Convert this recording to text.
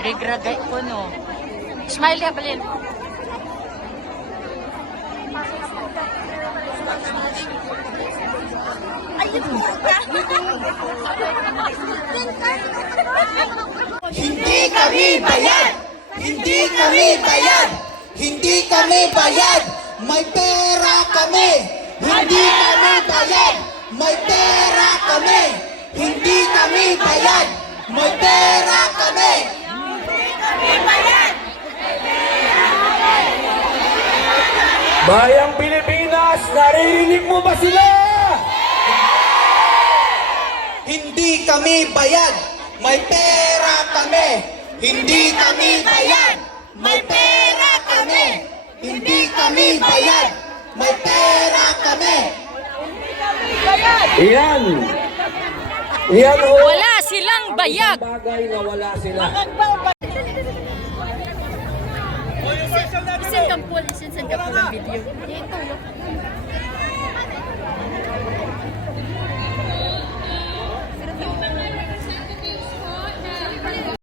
Regragay ko, no? Smile ya, Balin. Hindi kami bayad! Hindi kami bayad! Hindi kami bayad! May pera kami! Hindi kami bayad! May pera kami! Hindi kami bayad! May pera kami! Bayang Pilipinas, naririnig mo ba sila? Hindi kami bayad! May pera kami! Hindi kami bayad! May pera kami! Hindi kami bayad! May pera kami! Iyan! Iyan ho! Wala silang bayag. Ang bagay na wala sila. Isin ka po ang video.